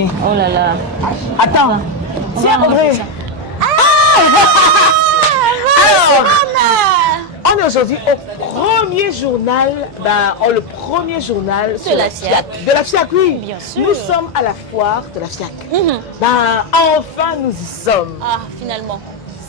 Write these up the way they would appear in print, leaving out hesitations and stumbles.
étonné. Oh là là. Attends. Tiens, Audrey. Alors, on est aujourd'hui au premier journal, le premier journal de la FIAC. De la FIAC, oui. Bien sûr. Nous sommes à la foire de la FIAC. Enfin, nous y sommes. Ah, finalement.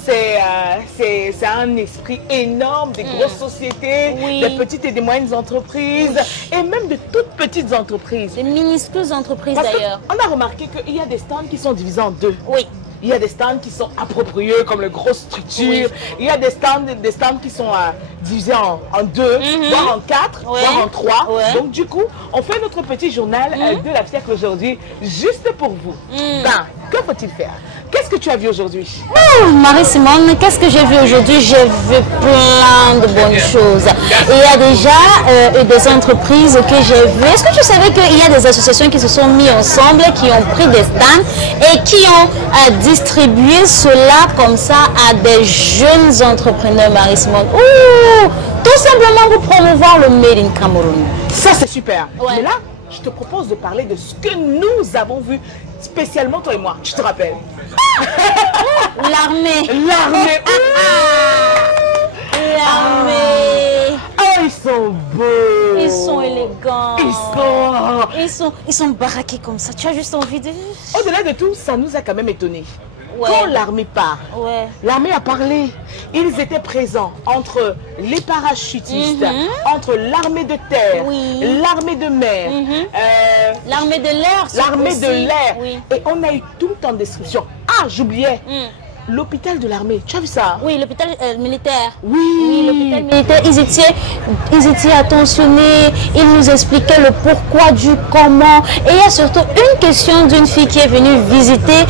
C'est un esprit énorme des grosses sociétés, des petites et des moyennes entreprises, et même de toutes petites entreprises. Des minuscules entreprises d'ailleurs. On a remarqué qu'il y a des stands qui sont divisés en deux. Oui. Il y a des stands qui sont appropriés comme les grosses structures. Oui. Il y a des stands qui sont divisés en deux, voire en quatre, voire en trois. Donc du coup, on fait notre petit journal de la FIAC aujourd'hui, juste pour vous. Que faut-il faire? Qu'est-ce que tu as vu aujourd'hui? Marie-Simone, qu'est-ce que j'ai vu aujourd'hui? J'ai vu plein de bonnes choses. Et il y a déjà des entreprises que j'ai vues. Est-ce que tu savais qu'il y a des associations qui se sont mises ensemble, qui ont pris des stands et qui ont distribué cela comme ça à des jeunes entrepreneurs, Marie-Simone? Tout simplement pour promouvoir le Made in Cameroun. Ça, c'est super. Mais là, je te propose de parler de ce que nous avons vu, spécialement toi et moi. Tu te rappelles? L'armée. L'armée. L'armée. Oh, ils sont beaux. Ils sont élégants. Ils sont baraqués comme ça. Tu as juste envie de... Au-delà de tout, ça nous a quand même étonnés. Quand l'armée part, l'armée a parlé. Ils étaient présents entre les parachutistes, entre l'armée de terre, l'armée de mer, l'armée de l'air. L'armée de l'air. Et on a eu tout en description. Ah, j'oubliais. L'hôpital de l'armée, tu as vu ça? Oui, l'hôpital militaire. Oui, l'hôpital militaire. Ils étaient attentionnés, ils nous expliquaient le pourquoi du comment. Et il y a surtout une question d'une fille qui est venue visiter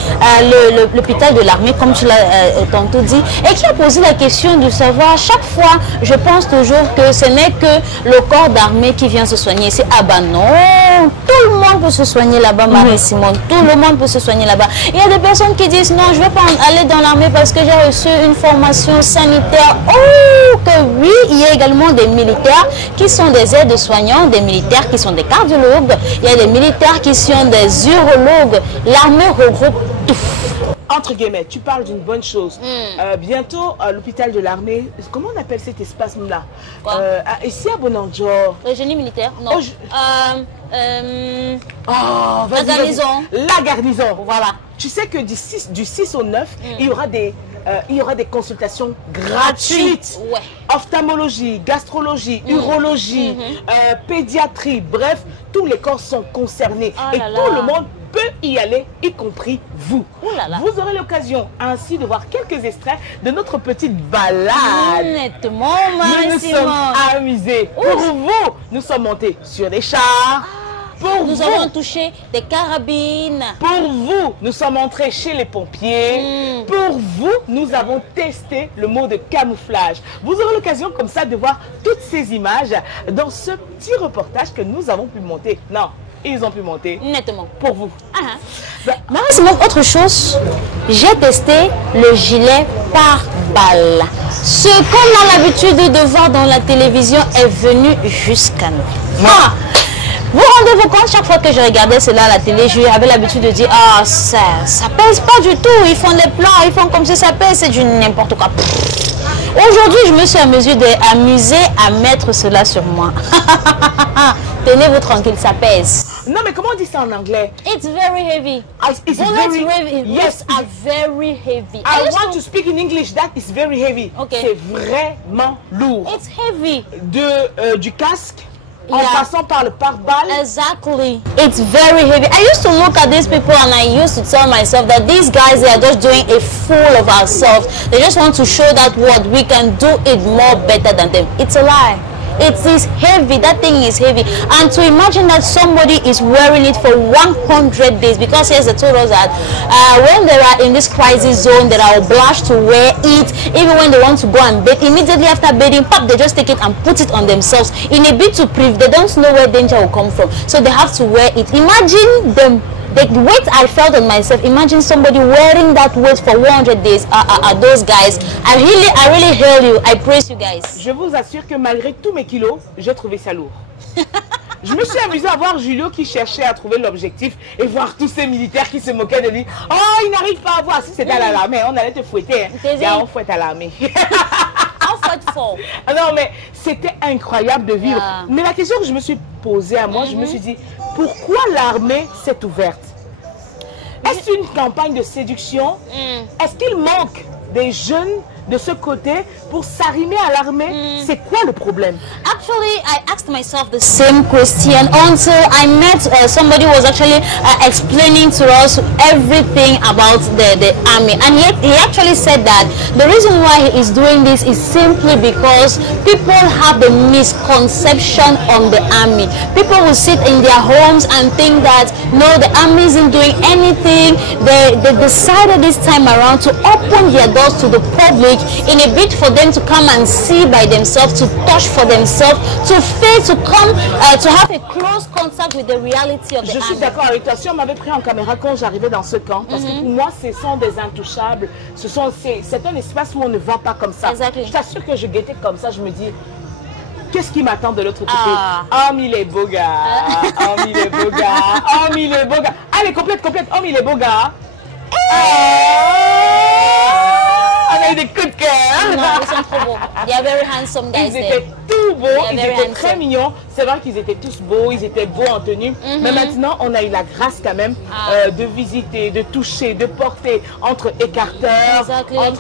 l'hôpital de l'armée, comme tu l'as tantôt dit, et qui a posé la question de savoir, chaque fois, je pense toujours que ce n'est que le corps d'armée qui vient se soigner. C'est ah bah non, tout le monde peut se soigner là-bas, Marie-Simone, tout le monde peut se soigner là-bas. Il y a des personnes qui disent non, je ne vais pas aller dans l'armée parce que j'ai reçu une formation sanitaire. Oh, que oui, il y a également des militaires qui sont des aides-soignants, des militaires qui sont des cardiologues, il y a des militaires qui sont des urologues. L'armée regroupe tout. Entre guillemets, tu parles d'une bonne chose. Bientôt, à l'hôpital de l'armée, comment on appelle cet espace-là? Ici à Bonanjor. Le génie militaire? Non. La garnison. La garnison, voilà. Tu sais que du 6 au 9, il y aura des consultations gratuites. Ophtalmologie, gastrologie, urologie, pédiatrie, bref, tous les corps sont concernés. Tout le monde peut y aller, y compris vous. Vous aurez l'occasion ainsi de voir quelques extraits de notre petite balade. Honnêtement, nous nous sommes amusés. Pour vous, nous sommes montés sur des chars. Nous avons touché des carabines. Pour vous, nous sommes entrés chez les pompiers. Pour vous, nous avons testé le mot de camouflage. Vous aurez l'occasion comme ça de voir toutes ces images dans ce petit reportage que nous avons pu monter. Non, ils ont pu monter. Nettement. Pour vous. Marie-Simone, autre chose, j'ai testé le gilet pare-balles. Ce qu'on a l'habitude de voir dans la télévision est venu jusqu'à nous. Vous rendez-vous compte, chaque fois que je regardais cela à la télé, j'avais l'habitude de dire ah ça pèse pas du tout, ils font des plans, ils font comme si ça pèse, c'est du n'importe quoi. Aujourd'hui, je me suis amusée à mettre cela sur moi. Tenez-vous tranquille, ça pèse. Non, mais comment on dit ça en anglais? It's very heavy. It's very heavy. Yes, are very heavy. I want to speak in English. That is very heavy. C'est vraiment lourd. It's heavy. Du casque. En passant par le pare-balles. Exactly. It's very heavy. I used to look at these people and I used to tell myself that these guys, they are just doing a fool of ourselves. They just want to show that what we can do it more better than them. It's a lie. It is heavy. That thing is heavy. And to imagine that somebody is wearing it for 100 days, because here's the told us that when they are in this crisis zone, they are obliged to wear it. Even when they want to go and bathe, immediately after bathing, pop, they just take it and put it on themselves in a bit to prove they don't know where danger will come from. So they have to wear it. Imagine them. The weight I felt on myself, imagine somebody wearing that weight for 100 days. Those guys, I really hail you. I praise you guys. Je vous assure que malgré tous mes kilos, j'ai trouvé ça lourd. Je me suis amusée à voir Julio qui cherchait à trouver l'objectif et voir tous ces militaires qui se moquaient de lui. Oh, il n'arrive pas à voir. Si c'était à l'armée, on allait te fouetter. Hein. On fouette à l'armée. On fouette fort. Non, mais c'était incroyable de vivre. Mais la question que je me suis posée à moi, je me suis dit, pourquoi l'armée s'est ouverte? Est-ce une campagne de séduction? Est-ce qu'il manque des jeunes de ce côté pour s'arrimer à l'armée? C'est quoi le problème? Actually, I asked myself the same question until I met somebody who was actually explaining to us everything about the army. And yet he actually said that the reason why he is doing this is simply because people have the misconception on the army. People will sit in their homes and think that no, the army isn't doing anything. They decided this time around to open their doors to the public in a bid for them to come and see by themselves, to touch for themselves, to feel, to come, to have a close contact with the reality of the army. Je suis d'accord avec toi. Si on m'avait pris en caméra quand j'arrivais dans ce camp, parce que pour moi, ce sont des intouchables, c'est un espace où on ne vend pas comme ça. Exactly. Je t'assure que je guettais comme ça, je me dis, qu'est-ce qui m'attend de l'autre côté? Oh, mais les beaux gars. Oh, mais les beaux gars. Oh, mais les beaux gars. Allez, complète. Oh, mais les beaux gars. On a eu des coups de cœur. Non, ils sont trop beaux. They are very handsome guys. Ils étaient tout beaux, ils étaient très mignons. C'est vrai qu'ils étaient tous beaux, ils étaient beaux en tenue. Mais maintenant, on a eu la grâce quand même de visiter, de toucher, de porter entre écarteurs.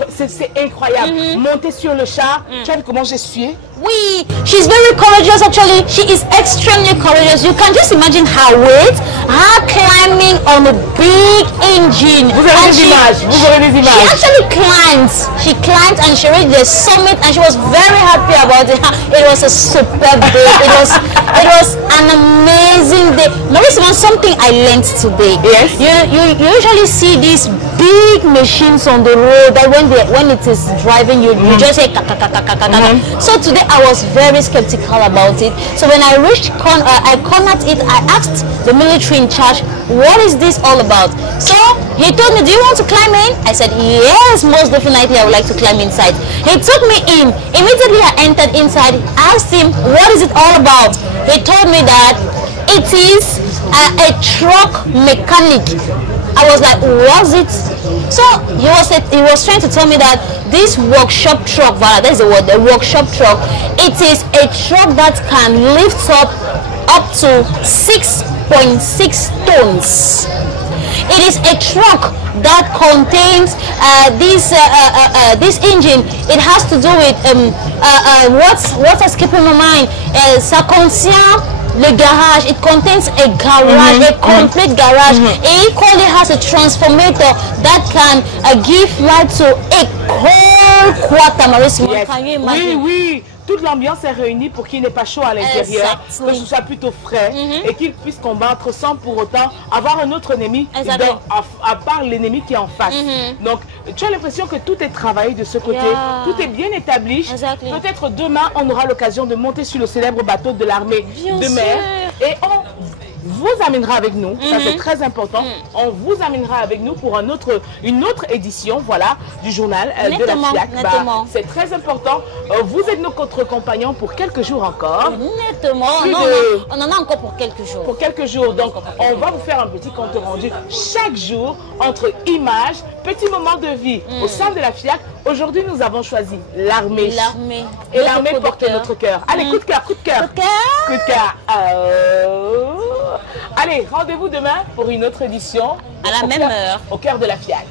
C'est incroyable. Monter sur le char. Tu as vu comment j'ai sué? Oui, she's very courageous actually. She is extremely courageous. You can just imagine her weight, her climbing on a big engine. Vous aurez des images, vous aurez des images. She actually climbed. She climbed and she reached the summit and she was very happy about it. It was a superb day. It was an amazing day. Maurice, something I learned today. Yes. You usually see these big machines on the road that when it is driving you just say So today I was very skeptical about it. So when I reached I cornered it, I asked the military in charge, what is this all about? So he told me, do you want to climb in? I said, yes, most definitely I would like to climb inside. He took me in. Immediately I entered inside, asked him, what is it all about? He told me that it is a truck mechanic. I was like, was it? So he was trying to tell me that this workshop truck, that is the word, the workshop truck, it is a truck that can lift up to 6.6 tons. It is a truck that contains this engine. It has to do with what's escaping my mind. Ça contient le garage. It contains a garage, a complete garage. It equally has a transformator that can give light to a whole quarter. Yes. Can you imagine? Oui. Toute l'ambiance est réunie pour qu'il n'ait pas chaud à l'intérieur, que ce soit plutôt frais et qu'il puisse combattre sans pour autant avoir un autre ennemi à part l'ennemi qui est en face. Donc tu as l'impression que tout est travaillé de ce côté, tout est bien établi. Peut-être demain on aura l'occasion de monter sur le célèbre bateau de l'armée de mer et on vous amènera avec nous, ça c'est très important, on vous amènera avec nous pour une autre édition, voilà, du journal de la FIAC. C'est très important, vous êtes notre compagnon pour quelques jours encore. Nettement, on en a encore pour quelques jours. Pour quelques jours, donc on va vous faire un petit compte rendu chaque jour entre images, petits moments de vie au sein de la FIAC. Aujourd'hui nous avons choisi l'armée. Et l'armée porte notre cœur. Allez, coup de cœur, coup de cœur. Coup de cœur. Coup de cœur. Allez, rendez-vous demain pour une autre édition. À la même heure. Au cœur de la FIAC.